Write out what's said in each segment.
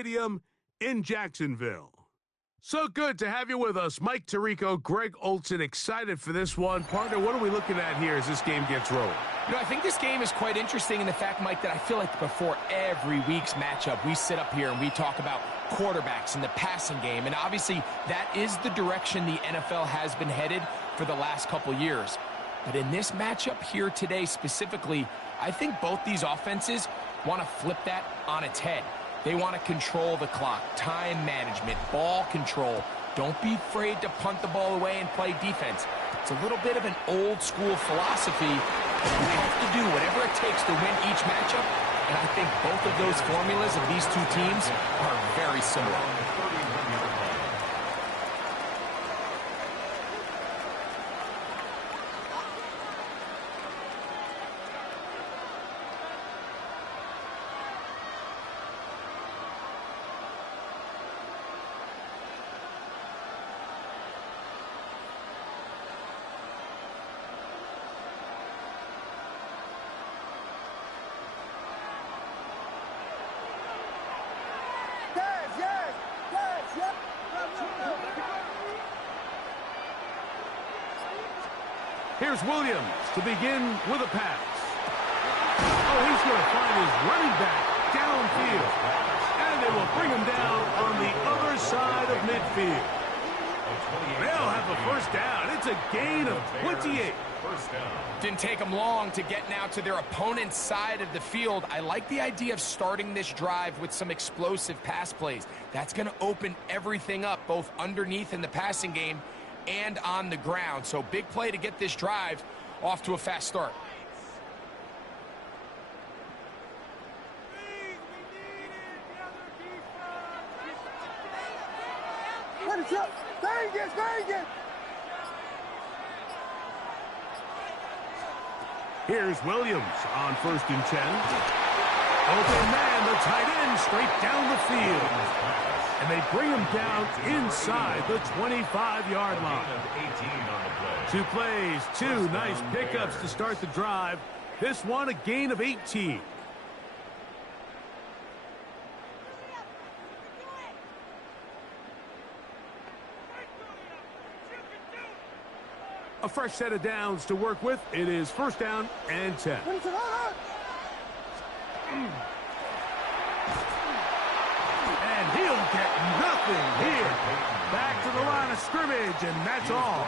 Stadium in Jacksonville. So good to have you with us. Mike Tirico, Greg Olson, excited for this one. Partner, what are we looking at here as this game gets rolling? You know, I think this game is quite interesting in the fact, Mike, that I feel like before every week's matchup, we sit up here and we talk about quarterbacks and the passing game. And obviously, that is the direction the NFL has been headed for the last couple years. But in this matchup here today specifically, I think both these offenses want to flip that on its head. They want to control the clock, time management, ball control. Don't be afraid to punt the ball away and play defense. It's a little bit of an old school philosophy. You have to do whatever it takes to win each matchup. And I think both of those formulas of these two teams are very similar. Here's Williams to begin with a pass. Oh, he's going to find his running back downfield. And they will bring him down on the other side of midfield. They'll have a first down. It's a gain of 28. Didn't take them long to get now to their opponent's side of the field. I like the idea of starting this drive with some explosive pass plays. That's going to open everything up, both underneath in the passing game and on the ground. So big play to get this drive off to a fast start. Here's Williams on 1st and 10. Open man, the tight end, straight down the field. And they bring him down inside the 25-yard line. 2 plays, 2 nice pickups to start the drive. This one a gain of 18. A fresh set of downs to work with. It is 1st down and 10. And he'll get nothing here. Back to the line of scrimmage, and that's all.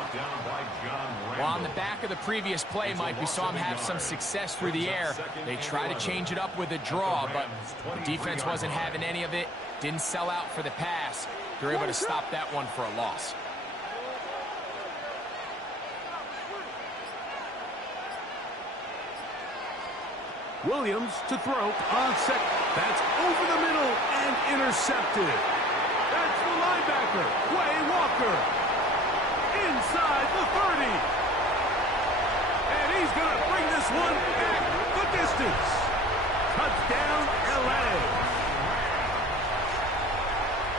Well, on the back of the previous play, Mike, we saw him have some success through the air. They tried to change it up with a draw, but the defense wasn't having any of it. Didn't sell out for the pass. They're able to stop that one for a loss. Williams to throw on second. That's over the middle and intercepted. That's the linebacker, Quay Walker. Inside the 30. And he's going to bring this one back the distance. Touchdown, LA.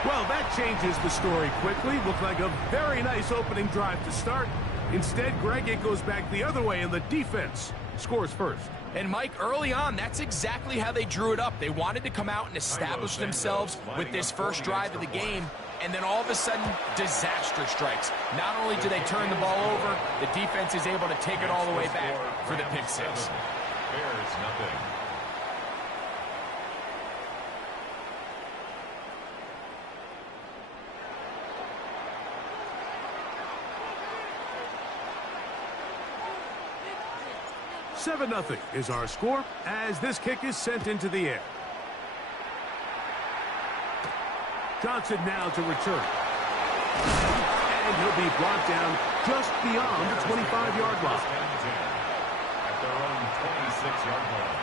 Well, that changes the story quickly. Looked like a very nice opening drive to start. Instead, Greg, it goes back the other way, and the defense scores first. And Mike, early on, that's exactly how they drew it up. They wanted to come out and establish themselves with this first drive of the game, and then all of a sudden, disaster strikes. Not only do they turn the ball over, the defense is able to take it all the way back for the pick six. Bears nothing. Seven 0 is our score as this kick is sent into the air. Johnson now to return. And he'll be brought down just beyond the 25-yard line. At their own 26-yard line.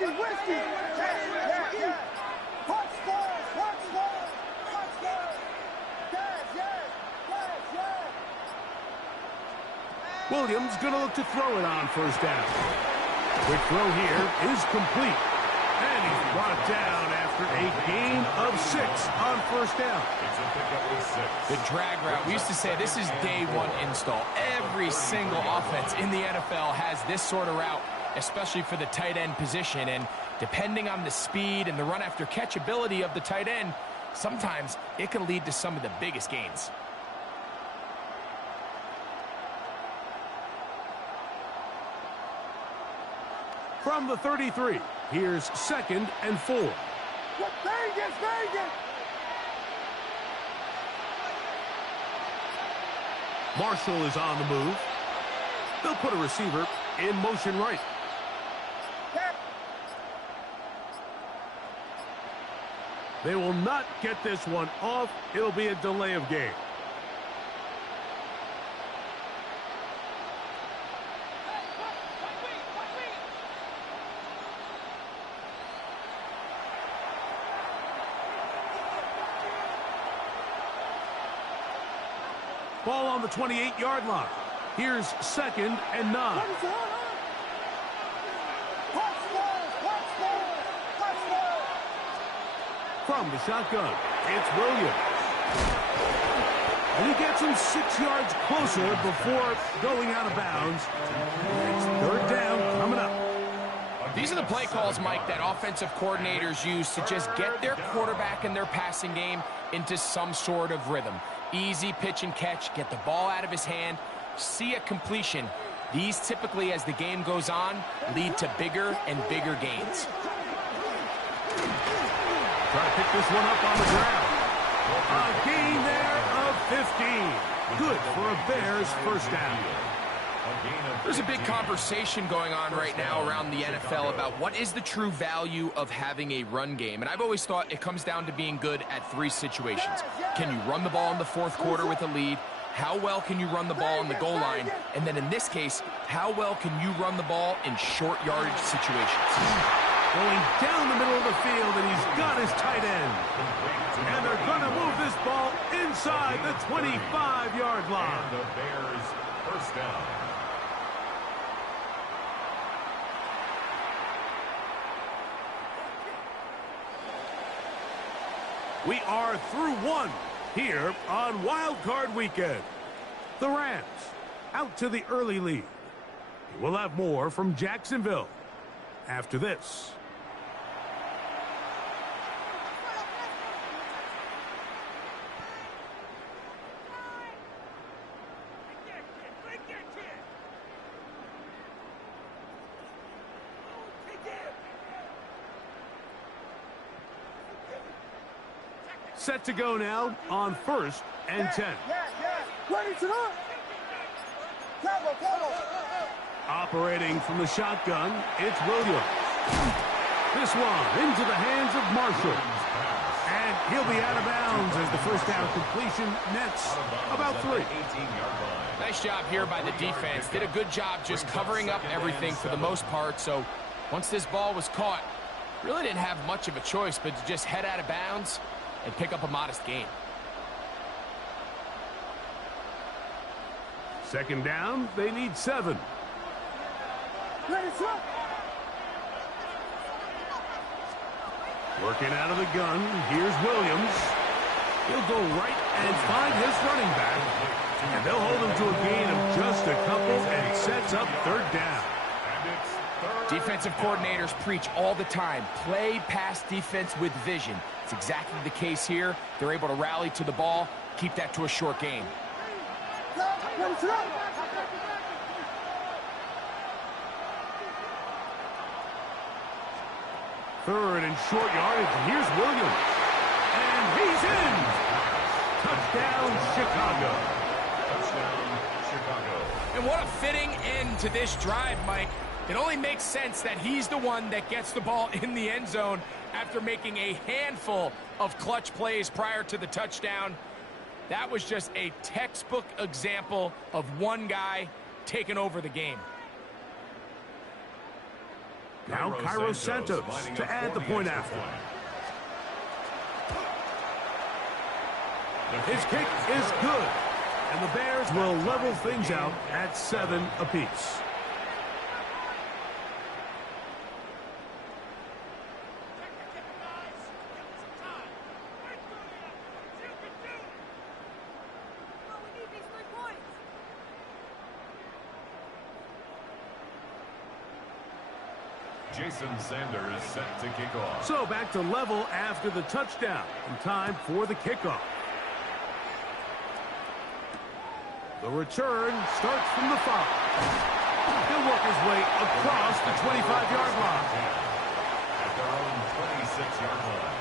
Whiskey! Williams going to look to throw it on first down. Quick throw here is complete. And he's brought down after a gain of 6 on first down. It's a pickup with 6. The drag route. We used to say this is day one install. Every single offense in the NFL has this sort of route, especially for the tight end position. And depending on the speed and the run after catch ability of the tight end, sometimes it can lead to some of the biggest gains. From the 33, here's 2nd and 4. Vegas! Marshall is on the move. They'll put a receiver in motion right. They will not get this one off. It'll be a delay of game. Ball on the 28-yard line. Here's 2nd and 9. From the shotgun, it's Williams. And he gets him 6 yards closer before going out of bounds. It's 3rd down coming up. These are the play calls, Mike, that offensive coordinators use to just get their quarterback and their passing game into some sort of rhythm. Easy pitch and catch, get the ball out of his hand, see a completion. These typically, as the game goes on, lead to bigger and bigger gains. Try to pick this one up on the ground. A gain there of 15. Good for a Bears first down. There's a big conversation going on right now around the NFL about what is the true value of having a run game. And I've always thought it comes down to being good at 3 situations. Can you run the ball in the 4th quarter with a lead? How well can you run the ball on the goal line? And then in this case, how well can you run the ball in short yardage situations? Going down the middle of the field, and he's got his tight end. And they're going to move this ball inside the 25-yard line. And the Bears first down. We are through 1 here on Wild Card Weekend. The Rams out to the early lead. We'll have more from Jacksonville after this. Set to go now on 1st and 10. Ready to go. Operating from the shotgun, it's Williams. This one into the hands of Marshall. And he'll be out of bounds as the first down completion nets about 3. Nice job here by the defense. Did a good job just covering up everything for the most part. So once this ball was caught, really didn't have much of a choice but to just head out of bounds and pick up a modest gain. 2nd down, they need 7. Working out of the gun, here's Williams. He'll go right and find his running back. And they'll hold him to a gain of just a couple, and sets up 3rd down. Defensive coordinators preach all the time, play pass defense with vision. It's exactly the case here. They're able to rally to the ball, keep that to a short game. 3rd and short yardage. Here's Williams. And he's in. Touchdown, Chicago. Touchdown, Chicago. And what a fitting end to this drive, Mike. It only makes sense that he's the one that gets the ball in the end zone after making a handful of clutch plays prior to the touchdown. That was just a textbook example of one guy taking over the game. Now Cairo Santos to add the point after. His kick is good. And the Bears will level things out at 7 apiece. Jason Sanders set to kick off. So back to level after the touchdown. And time for the kickoff. The return starts from the 5. He'll work his way across the 25-yard line. At their own 26-yard line.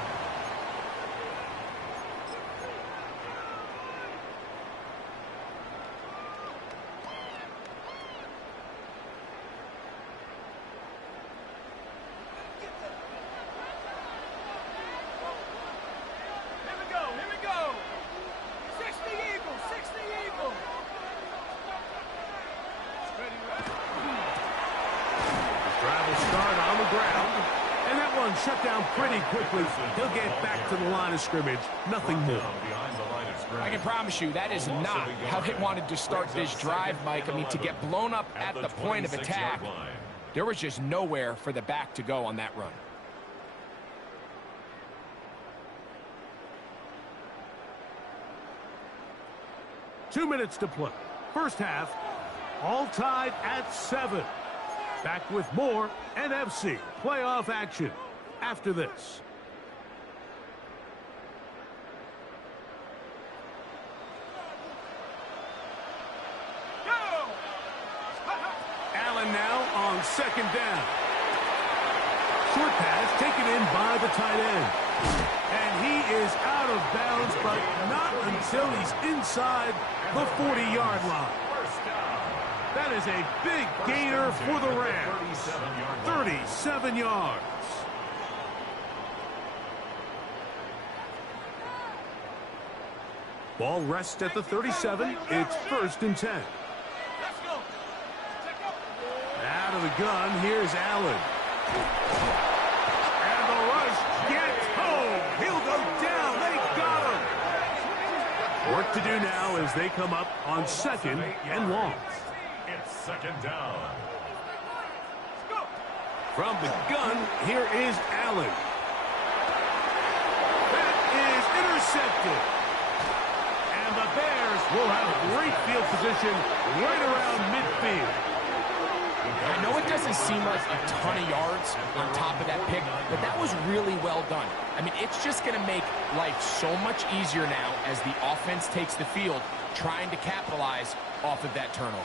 Shut down pretty quickly. He'll get back to the line of scrimmage. Nothing more. I can promise you that is not how they wanted to start this drive, Mike. I mean, to get blown up at the point of attack, there was just nowhere for the back to go on that run. Two minutes to play. First half, all tied at 7. Back with more NFC playoff action after this. Allen now on second down. Short pass taken in by the tight end. And he is out of bounds, but not until he's inside the 40-yard line. That is a big gainer for the Rams. 37 yards. Ball rests at the 37. It's 1st and 10. Out of the gun, here's Allen. And the rush gets home. He'll go down. They got him. Work to do now as they come up on 2nd and long. It's 2nd down. From the gun, here is Allen. That is intercepted. And the Bears will have great field position right around midfield. I know it doesn't seem like a ton of yards on top of that pick, but that was really well done. I mean, it's just going to make life so much easier now as the offense takes the field, trying to capitalize off of that turnover.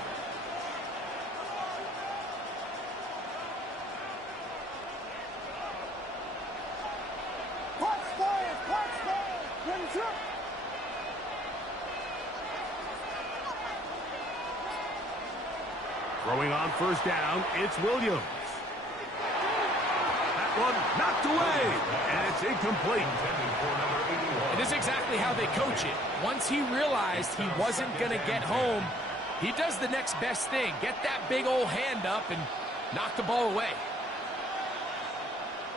Throwing on 1st down, it's Williams. That one knocked away, and it's incomplete. It is exactly how they coach it. Once he realized he wasn't going to get home, he does the next best thing. Get that big old hand up and knock the ball away.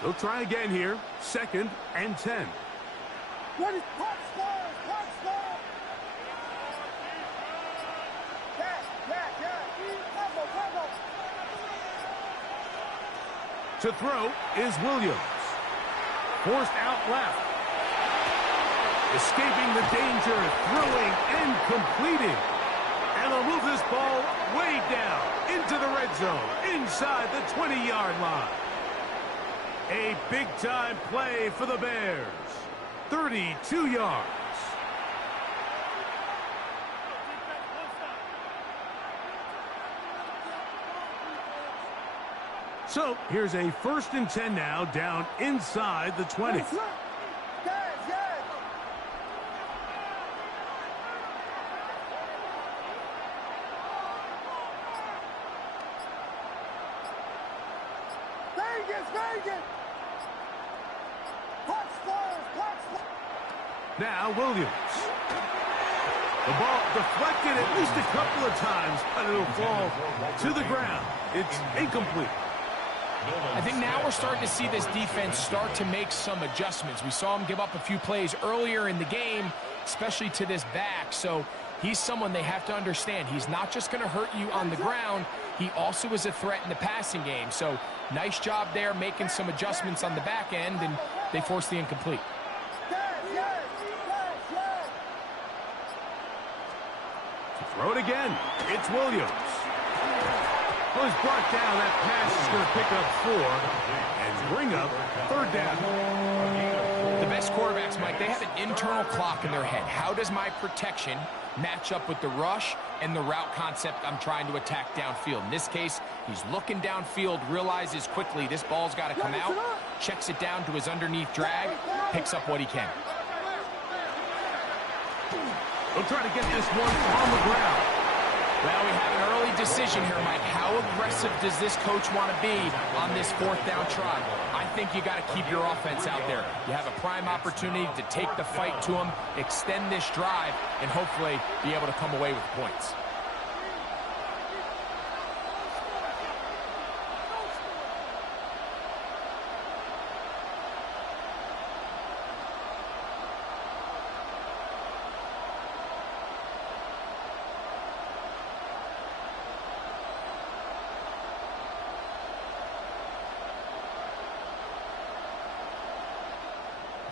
They'll try again here. 2nd and 10. Ready, punch, To throw is Williams. Forced out left. Escaping the danger, throwing and completing. And they'll move this ball way down into the red zone, inside the 20-yard line. A big-time play for the Bears. 32 yards. So here's a 1st and 10 now, down inside the 20. Now Williams. The ball deflected at least a couple of times, but it'll fall to the ground. It's incomplete. I think now we're starting to see this defense start to make some adjustments. We saw him give up a few plays earlier in the game, especially to this back. So he's someone they have to understand. He's not just going to hurt you on the ground. He also is a threat in the passing game. So nice job there making some adjustments on the back end, and they force the incomplete. Throw it again. It's Williams. Well, he's brought down. That pass is going to pick up 4 and bring up 3rd down. The best quarterbacks, Mike, they have an internal clock in their head. How does my protection match up with the rush and the route concept I'm trying to attack downfield? In this case, he's looking downfield, realizes quickly this ball's got to come out, checks it down to his underneath drag, picks up what he can. We'll try to get this one on the ground. Well, we have an early decision here, Mike. How aggressive does this coach want to be on this 4th down try? I think you got to keep your offense out there. You have a prime opportunity to take the fight to them, extend this drive, and hopefully be able to come away with points.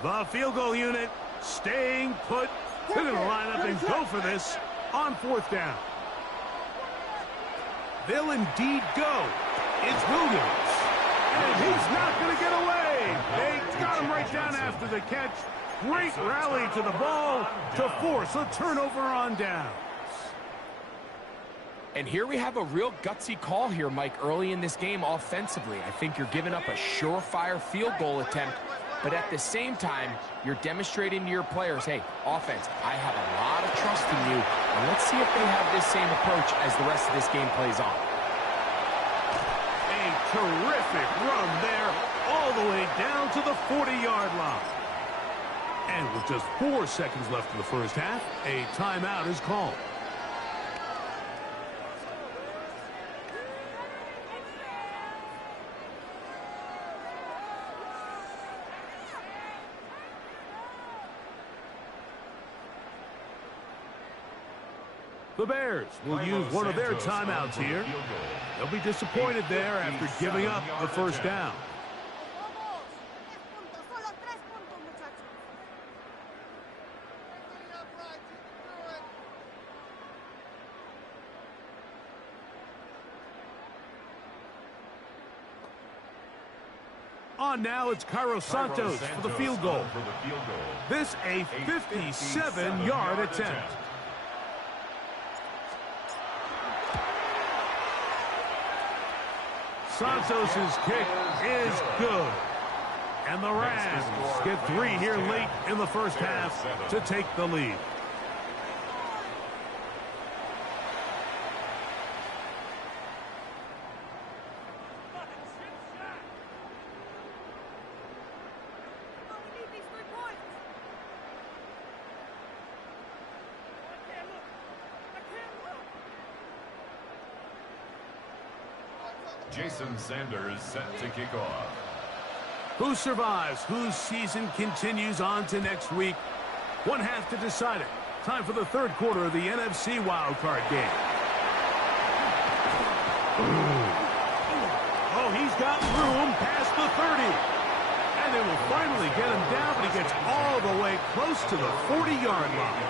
The field goal unit staying put. They're going to line up and go for this on 4th down. They'll indeed go. It's Williams. And he's not going to get away. They got him right down after the catch. Great rally to the ball to force a turnover on downs. And here we have a real gutsy call here, Mike, early in this game offensively. I think you're giving up a surefire field goal attempt. But at the same time, you're demonstrating to your players, hey, offense, I have a lot of trust in you, and let's see if they have this same approach as the rest of this game plays on. A terrific run there, all the way down to the 40-yard line. And with just 4 seconds left in the first half, a timeout is called. The Bears will use one of their timeouts here. They'll be disappointed there after giving up the first down. On now, it's Cairo Santos for the field goal. This a 57-yard attempt. Santos' kick is good. And the Rams get 3 here late in the first half to take the lead. Jason Sanders set to kick off. Who survives? Whose season continues on to next week? One half to decide it. Time for the 3rd quarter of the NFC wildcard game. Oh, he's got room past the 30. And they will finally get him down, but he gets all the way close to the 40-yard line.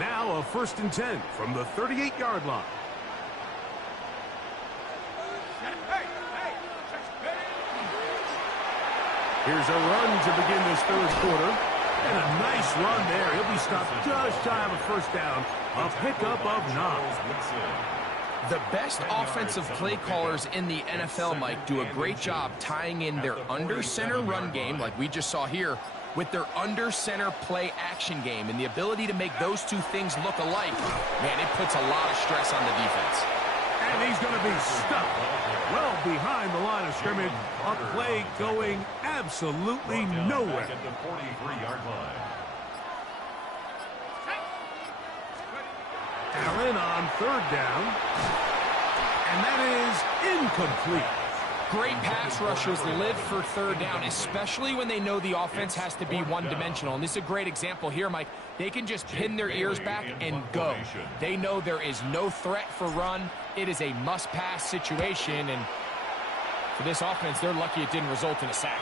Now a 1st and 10 from the 38-yard line. Here's a run to begin this 3rd quarter. And a nice run there. He'll be stopped just shy of a 1st down. A pickup of 9. The best offensive play callers in the NFL, Mike, do a great job tying in their under-center run game, like we just saw here, with their under-center play action game. And the ability to make those two things look alike, man, it puts a lot of stress on the defense. And he's going to be stuck well behind the line of scrimmage. A play going absolutely nowhere. At the 43-yard line. Allen on 3rd down. And that is incomplete. Great pass rushers live for third down, especially when they know the offense has to be one-dimensional. And this is a great example here, Mike. They can just pin their ears back and go. They know there is no threat for run. It is a must-pass situation, and for this offense, they're lucky it didn't result in a sack.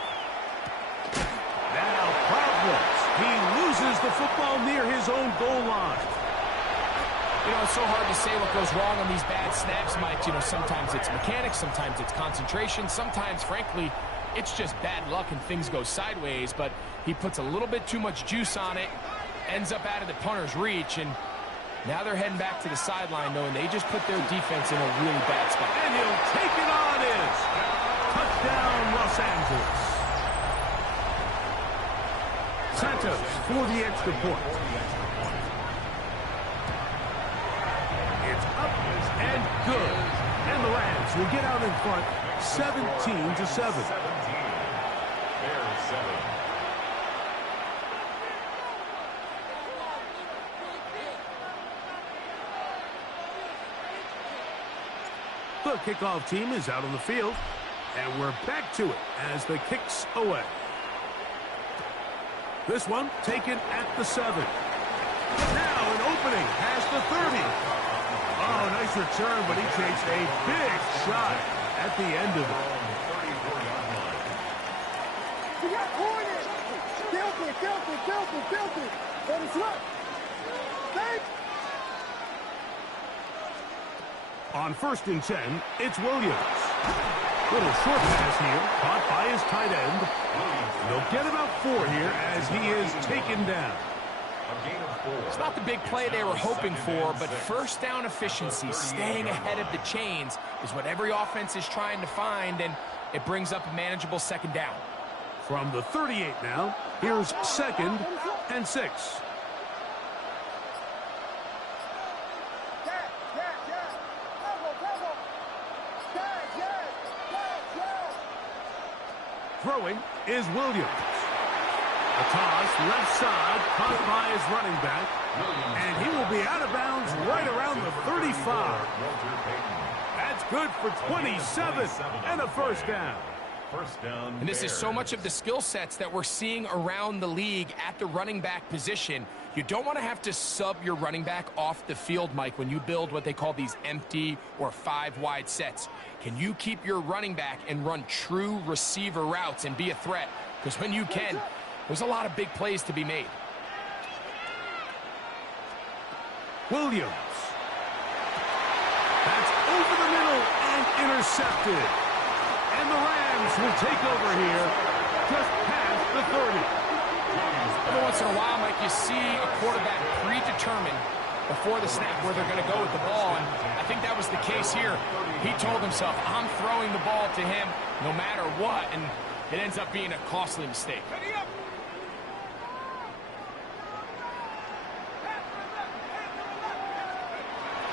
Now problems. He loses the football near his own goal line. You know, it's so hard to say what goes wrong on these bad snaps, Mike. You know, sometimes it's mechanics, sometimes it's concentration, sometimes, frankly, it's just bad luck and things go sideways, but he puts a little bit too much juice on it, ends up out of the punter's reach, and now they're heading back to the sideline knowing they just put their defense in a really bad spot. And he'll take it on in. Touchdown, Los Angeles. Santos for the extra point. It's up and good. And the Rams will get out in front 17-7. 17. Bears 7. The kickoff team is out on the field, and we're back to it as the kick's away. This one taken at the 7. Now an opening past the 30. Oh, nice return, but he takes a big shot at the end of it. You got cornered. Filthy. But it's up. Thanks. On 1st and 10, it's Williams. Little short pass here, caught by his tight end. They'll get about 4 here as he is taken down. It's not the big play they were hoping for, but first down efficiency, staying ahead of the chains, is what every offense is trying to find, and it brings up a manageable 2nd down. From the 38 now, here's 2nd and 6. Throwing is Williams. A toss left side, caught by his running back, and he will be out of bounds right around the 35. That's good for 27 and a 1st down. And this is so much of the skill sets that we're seeing around the league at the running back position. You don't want to have to sub your running back off the field, Mike, when you build what they call these empty or 5-wide sets. Can you keep your running back and run true receiver routes and be a threat? Because when you can, there's a lot of big plays to be made. Williams. That's over the middle and intercepted. And the Rams will take over here just past the 30. Every once in a while, Mike, you see a quarterback predetermined before the snap where they're going to go with the ball, and I think that was the case here. He told himself, I'm throwing the ball to him no matter what, and it ends up being a costly mistake.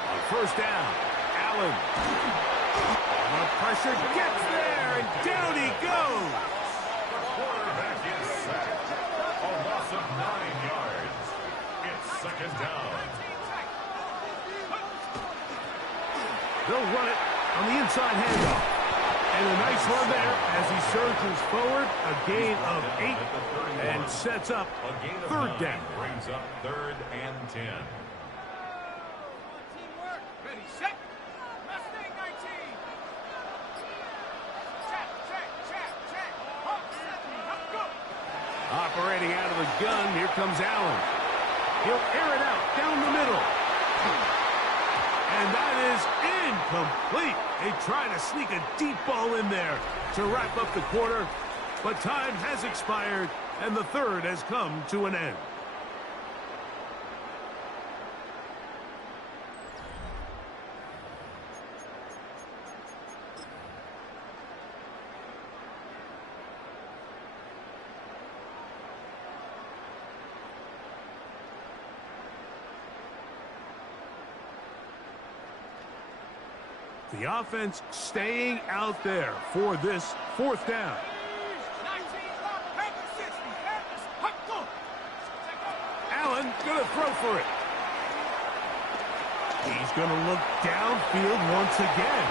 On 1st down, Allen. The pressure gets there, and down he goes. The quarterback is sacked. A loss of 9 yards. It's 2nd down. They'll run it on the inside handoff. And a nice run there as he surges forward. A gain of 8 and sets up 3rd down. Brings up 3rd and 10. Ready, set. Mustang 19. Check. Go. Operating out of the gun, here comes Allen. He'll air it out down the middle. And that is incomplete. They try to sneak a deep ball in there to wrap up the quarter, but time has expired, and the 3rd has come to an end. The offense staying out there for this 4th down. 19, Panthers 60, Panthers, go. Allen going to throw for it. He's going to look downfield once again.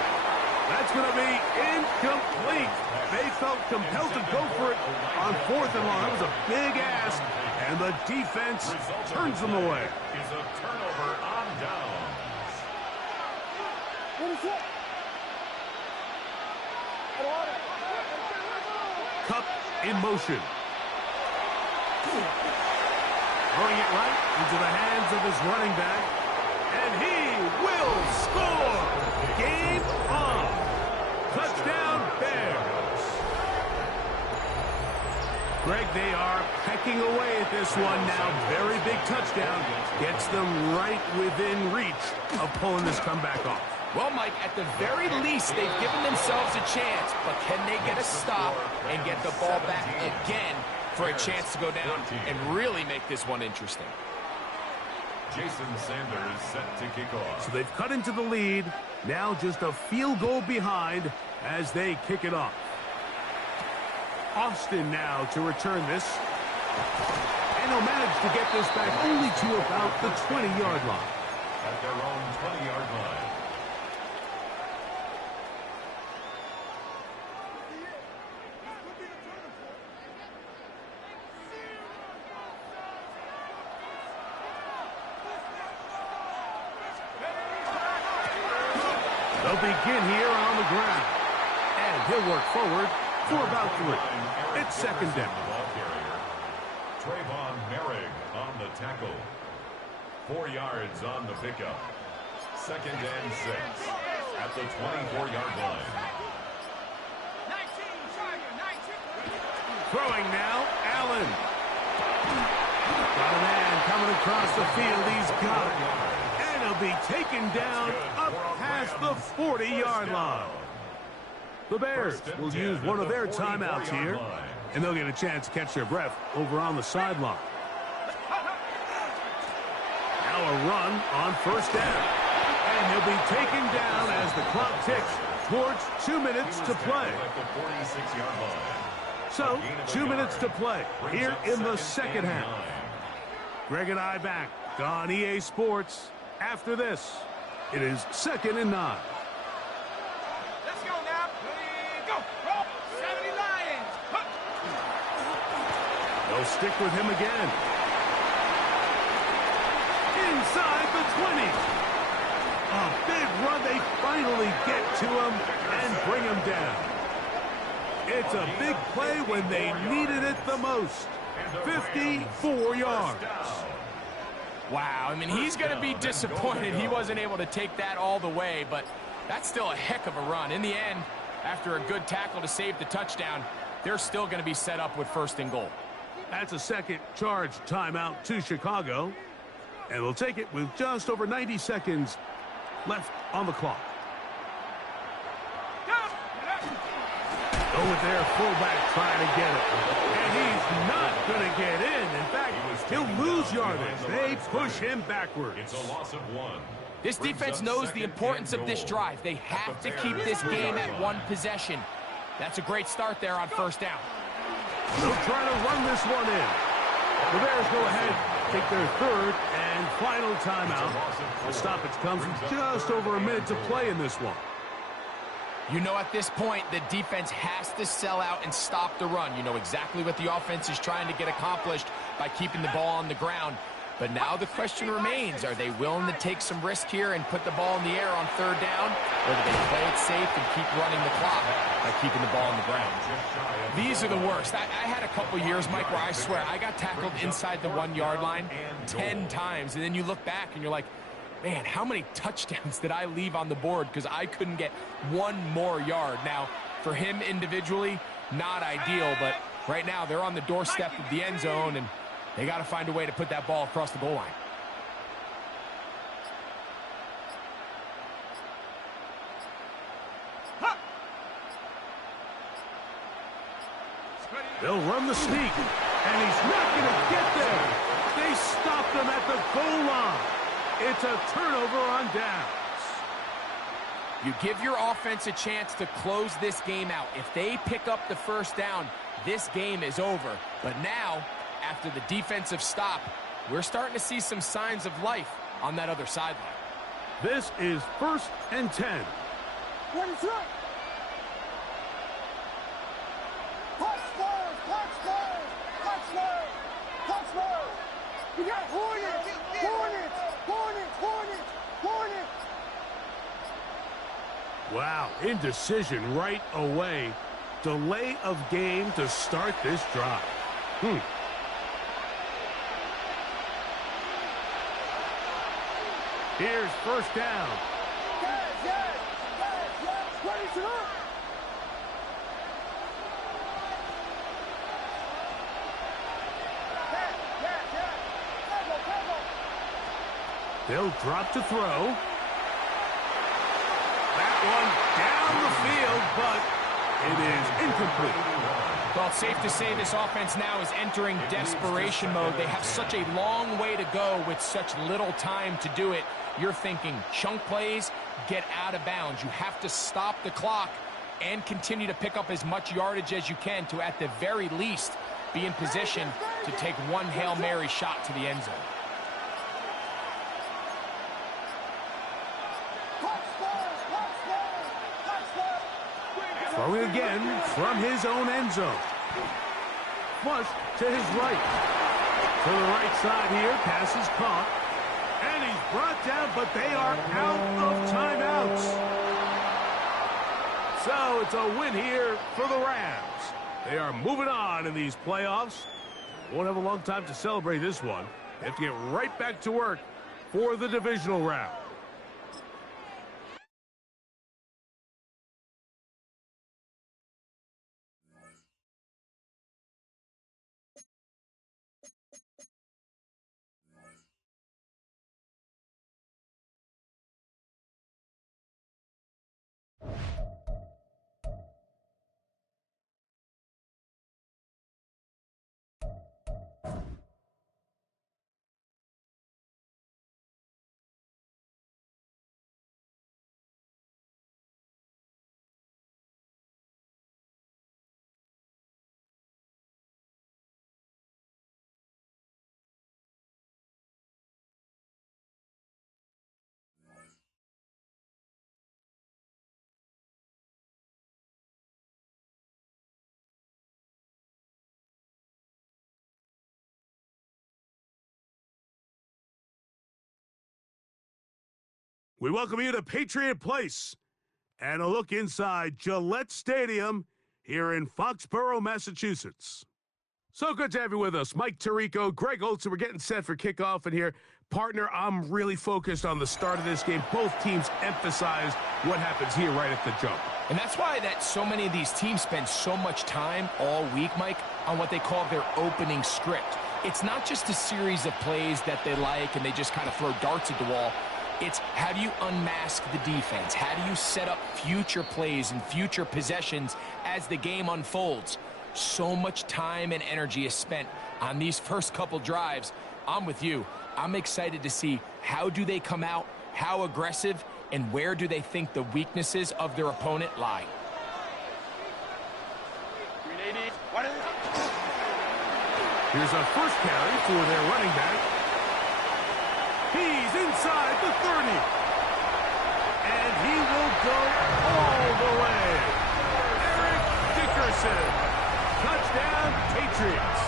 That's going to be incomplete. They felt compelled to go for it on 4th and long. That was a big ask, and the defense turns them away. Is a turnover on downs. Cup in motion. Throwing it right into the hands of his running back, and he will score. Game on. Touchdown, Bears. Greg, they are pecking away at this one now. Very big touchdown. Gets them right within reach of pulling this comeback off. Well, Mike, at the very least, they've given themselves a chance, but can they get a stop and get the ball back again for a chance to go down and really make this one interesting? Jason Sanders set to kick off. So they've cut into the lead. Now just a field goal behind as they kick it off. Austin now to return this. And he'll manage to get this back only to about the 20-yard line. At their own 20-yard line. They'll begin here on the ground. And he'll work forward for about 3. It's second down. Trayvon Merrick on the tackle. 4 yards on the pickup. 2nd and 6 at the 24-yard line. Throwing now, Allen. Got a man coming across the field. He's got it. And he'll be taken down up past the 40-yard line. The Bears will use one of their timeouts here, and they'll get a chance to catch their breath over on the sideline. Now a run on 1st down. And he'll be taken down as the clock ticks towards 2 minutes to play. So, 2 minutes to play here in the second half. Greg and I back on EA Sports. After this, it is 2nd and 9. Let's go now. Go. Roll. 70 Lions. They'll stick with him again. Inside the 20. A big run. They finally get to him and bring him down. It's a big play when they needed it the most. 54 yards. Wow, I mean, he's going to be disappointed he wasn't able to take that all the way, but that's still a heck of a run. In the end, after a good tackle to save the touchdown, they're still going to be set up with 1st and goal. That's a second charge timeout to Chicago, and they'll take it with just over 90 seconds left on the clock. Go with their fullback trying to get it. And he's not going to get in. In fact, he'll lose yardage. They push him backwards. It's a loss of 1. This defense knows the importance of this drive. They have to keep this game at 1 possession. That's a great start there on 1st down. They'll try to run this one in. The Bears go ahead, take their 3rd and final timeout. The stoppage comes with just over a minute to play in this one. You know, at this point, the defense has to sell out and stop the run. You know exactly what the offense is trying to get accomplished by keeping the ball on the ground. But now the question remains, are they willing to take some risk here and put the ball in the air on 3rd down? Or do they play it safe and keep running the clock by keeping the ball on the ground? These are the worst. I had a couple years, Mike, where I swear I got tackled inside the 1-yard line 10 times. And then you look back and you're like, man, how many touchdowns did I leave on the board because I couldn't get 1 more yard? Now, for him individually, not ideal, but right now they're on the doorstep of the end zone, and they got to find a way to put that ball across the goal line. They'll run the sneak, and he's not going to get there. They stopped him at the goal line. It's a turnover on downs. You give your offense a chance to close this game out. If they pick up the 1st down, this game is over. But now, after the defensive stop, we're starting to see some signs of life on that other sideline. This is 1st and 10. What is right? Wow, indecision right away. Delay of game to start this drive. Here's first down. They'll drop to throw. That one down the field, but it is incomplete. Well, it's safe to say this offense now is entering desperation mode. They have such a long way to go with such little time to do it. You're thinking chunk plays, get out of bounds. You have to stop the clock and continue to pick up as much yardage as you can to, at the very least, be in position to take one Hail Mary shot to the end zone. Throwing again from his own end zone. Flush to his right. To the right side here, pass is caught. And he's brought down, but they are out of timeouts. So it's a win here for the Rams. They are moving on in these playoffs. Won't have a long time to celebrate this one. They have to get right back to work for the divisional round. We welcome you to Patriot Place and a look inside Gillette Stadium here in Foxborough, Massachusetts. So good to have you with us. Mike Tirico, Greg Olson. We're getting set for kickoff in here. Partner, I'm really focused on the start of this game. Both teams emphasize what happens here right at the jump. And that's why that so many of these teams spend so much time all week, Mike, on what they call their opening script. It's not just a series of plays that they like and they just kind of throw darts at the wall. It's how do you unmask the defense? How do you set up future plays and future possessions as the game unfolds? So much time and energy is spent on these first couple drives. I'm with you. I'm excited to see how do they come out, how aggressive, and where do they think the weaknesses of their opponent lie. Here's a first carry for their running back. He's inside the 30. And he will go all the way. Eric Dickerson. Touchdown, Patriots.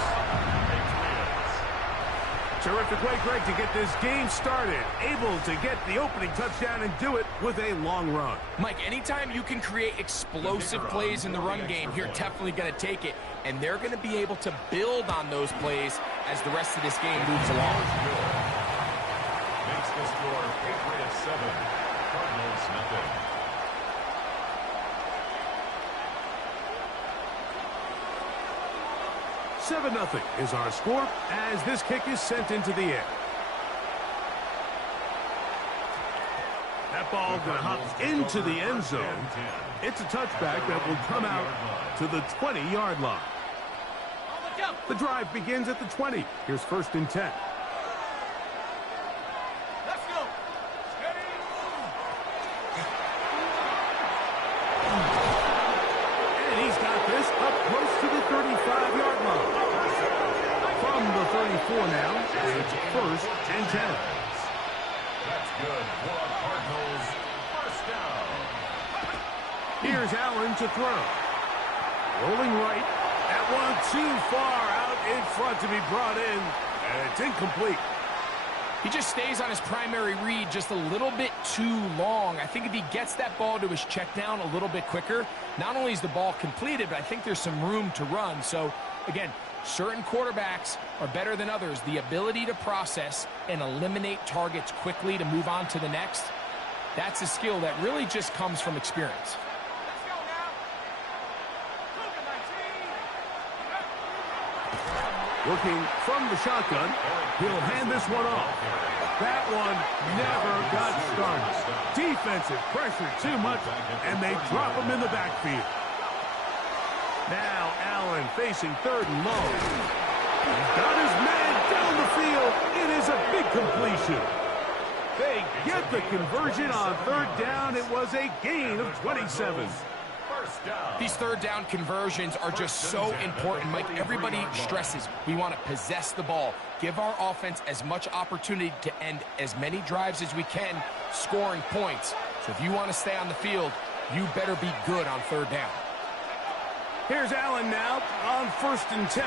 Terrific way, Greg, to get this game started. Able to get the opening touchdown and do it with a long run. Mike, anytime you can create explosive plays in the run game, you're definitely going to take it. And they're going to be able to build on those plays as the rest of this game moves along. Makes the score Patriots 7, Cardinals nothing. Nothing is our score as this kick is sent into the air. That ball going to hop into the end zone. It's a touchback that will come out to the 20-yard line. The drive begins at the 20. Here's first and 10. Let's go. And he's got this up close to the 35-yard line. From the 34 now, it's first and 10. That's good for Cardinals. First down. Here's Allen to throw. Rolling right. That one too far out in front to be brought in, and it's incomplete. He just stays on his primary read just a little bit too long. I think if he gets that ball to his check down a little bit quicker, not only is the ball completed, but I think there's some room to run. So, again, certain quarterbacks are better than others. The ability to process and eliminate targets quickly to move on to the next, that's a skill that really just comes from experience. Let's go now. Working from the shotgun, he'll hand this one off. That one never got started. Defensive pressure too much, and they drop him in the backfield. Now Allen facing 3rd and long. He's got his man down the field. It is a big completion. They get the conversion on 3rd down. It was a gain of 27. These 3rd down conversions are just so important, Mike. Everybody stresses we want to possess the ball, give our offense as much opportunity to end as many drives as we can, scoring points. So if you want to stay on the field, you better be good on 3rd down. Here's Allen now on 1st and 10.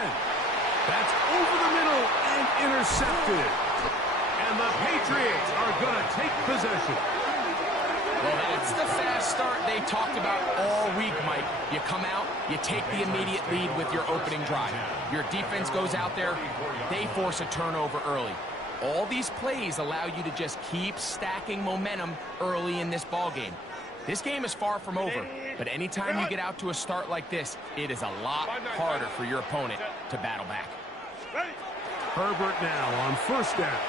That's over the middle and intercepted. And the Patriots are going to take possession. Well, that's the fast start they talked about all week, Mike. You come out, you take the immediate lead with your opening drive. Your defense goes out there, they force a turnover early. All these plays allow you to just keep stacking momentum early in this ball game. This game is far from over, but anytime you get out to a start like this, it is a lot harder for your opponent to battle back. Herbert now on 1st down.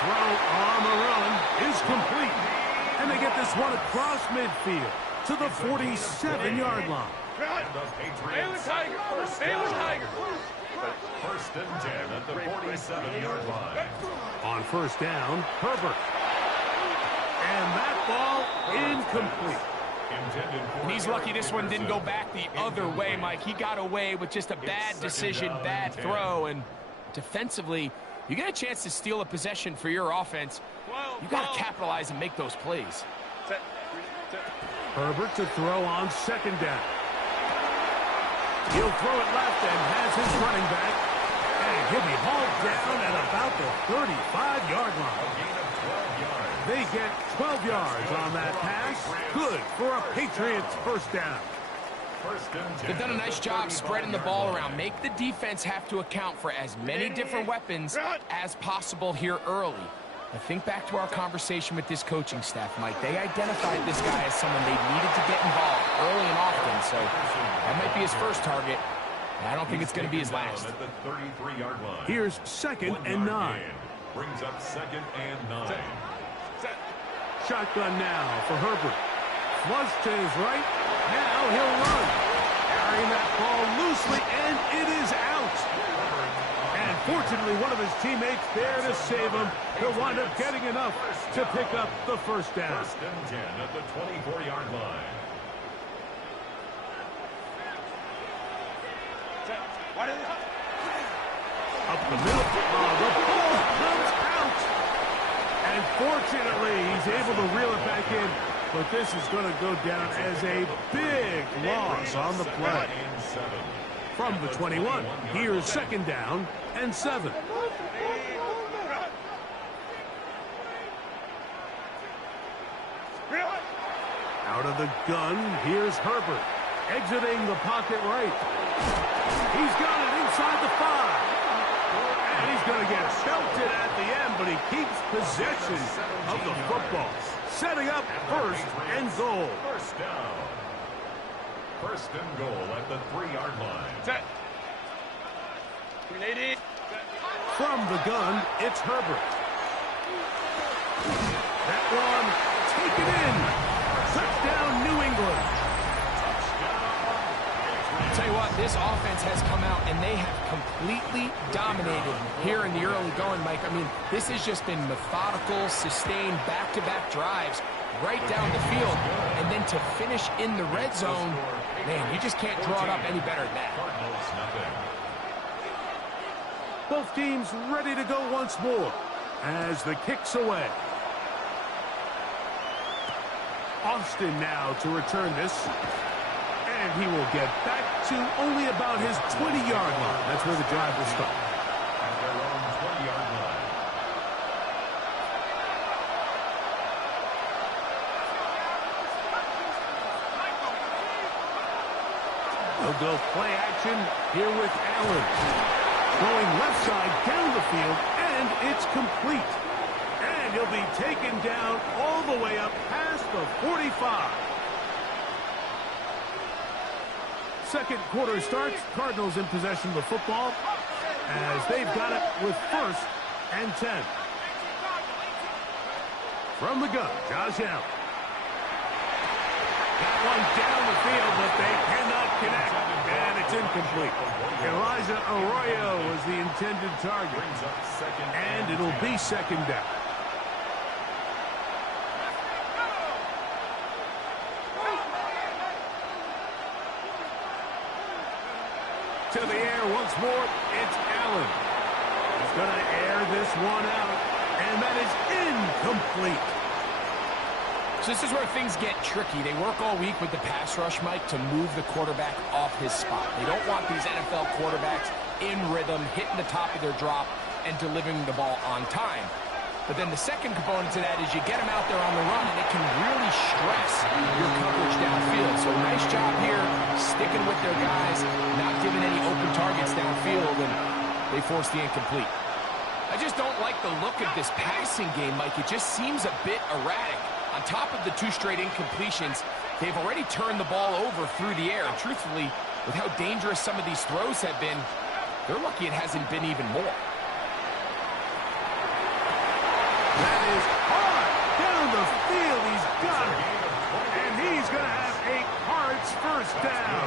Throw on the run is complete. And they get this one across midfield to the 47-yard line. Baylor Tiger. Baylor Tiger. 1st and 10 at the 47-yard line. On 1st down, Herbert. And that ball incomplete. And he's lucky this one didn't go back the other way, Mike. He got away with just a bad decision, bad throw, and defensively, you get a chance to steal a possession for your offense. You got to capitalize and make those plays. Herbert to throw on 2nd down. He'll throw it left and has his running back. And he'll be hauled down at about the 35-yard line. They get 12 yards on that pass. Good for a Patriots 1st down. They've done a nice job spreading the ball around. Make the defense have to account for as many different weapons as possible here early. I think back to our conversation with this coaching staff, Mike. They identified this guy as someone they needed to get involved early and often, so that might be his first target. I don't think it's going to be his last. At the 33-yard line. Here's 2nd and 9. Brings up 2nd and 9. Shotgun now for Herbert. Flush to his right. Now he'll run. Carrying that ball loosely, and it is out. And fortunately, one of his teammates there to save him. He'll wind up getting enough to pick up the 1st down. 1st and 10 at the 24-yard line. Up the middle. The ball comes out. And fortunately, he's able to reel it back in. But this is going to go down as a big loss on the play. From the 21, here's 2nd down and 7. Out of the gun, here's Herbert. Exiting the pocket right. He's got it inside the 5. And he's going to get belted at the end, but he keeps possession of the football. Setting up 1st and goal. 1st down. 1st and goal at the 3-yard line. Set. Grenade. From the gun, it's Herbert. That one taken in. Touchdown, New England. I'll tell you what, this offense has come out and they have completely dominated here in the early going, Mike. I mean, this has just been methodical, sustained, back-to-back drives right down the field. And then to finish in the red zone, man, you just can't draw it up any better than that. Both teams ready to go once more as the kick's away. Austin now to return this. And he will get back to only about his 20-yard line. That's where the drive will start. He'll go play action here with Allen. Going left side down the field, and it's complete. And he'll be taken down all the way up past the 45. Second quarter starts. Cardinals in possession of the football as they've got it with 1st and 10. From the gun, Josh Allen. Got one down the field, but they cannot connect. And it's incomplete. Elijah Arroyo was the intended target. And it'll be 2nd down. To the air once more, it's Allen. He's going to air this one out, and that is incomplete. So this is where things get tricky. They work all week with the pass rush, Mike, to move the quarterback off his spot. They don't want these NFL quarterbacks in rhythm, hitting the top of their drop, and delivering the ball on time. But then the second component to that is you get them out there on the run, and it can really stress your coverage downfield. So nice job here, sticking with their guys, not giving any open targets downfield, and they force the incomplete. I just don't like the look of this passing game, Mike. It just seems a bit erratic. On top of the 2 straight incompletions, they've already turned the ball over through the air. And truthfully, with how dangerous some of these throws have been, they're lucky it hasn't been even more. That is hard down the field. He's got it. And he's going to have a Cards 1st down.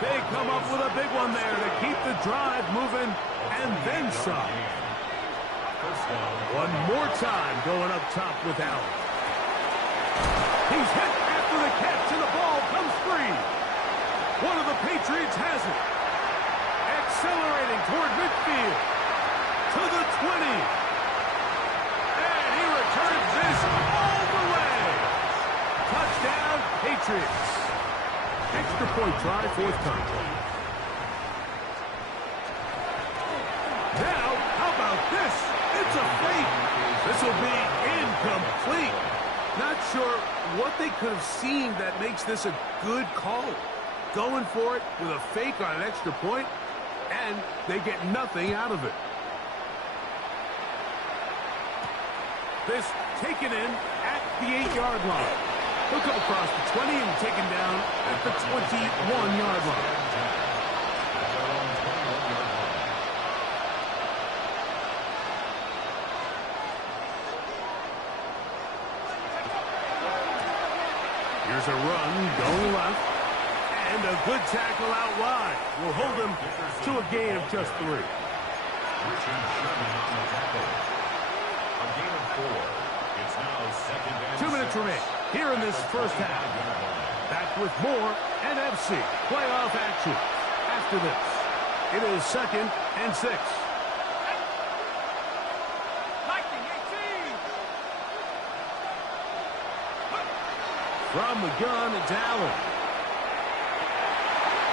They come up with a big one there to keep the drive moving and then some. One more time going up top with Allen. He's hit after the catch, and the ball comes free. One of the Patriots has it. Accelerating toward midfield. To the 20. And he returns this all the way. Touchdown, Patriots. Extra point try, 4th time. Now, how about this? It's a fake. This will be incomplete. Not sure what they could have seen that makes this a good call. Going for it with a fake on an extra point, and they get nothing out of it. This taken in at the 8-yard line. He'll come across the 20 and taken down at the 21-yard line. Here's a run going left, and a good tackle out wide will hold him to a gain of just 3. Richard Sherman on the tackle. A gain of 4. It's now 2nd and 2 minutes remain here in this 1st half. Back with more NFC playoff action. After this, it is 2nd and 6. From the gun, it's Allen.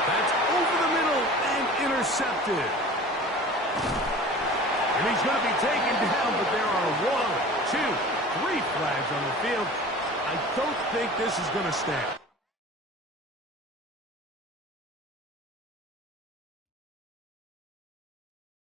That's over the middle and intercepted. And he's going to be taken down, but there are 1, 2, 3 flags on the field. I don't think this is going to stand.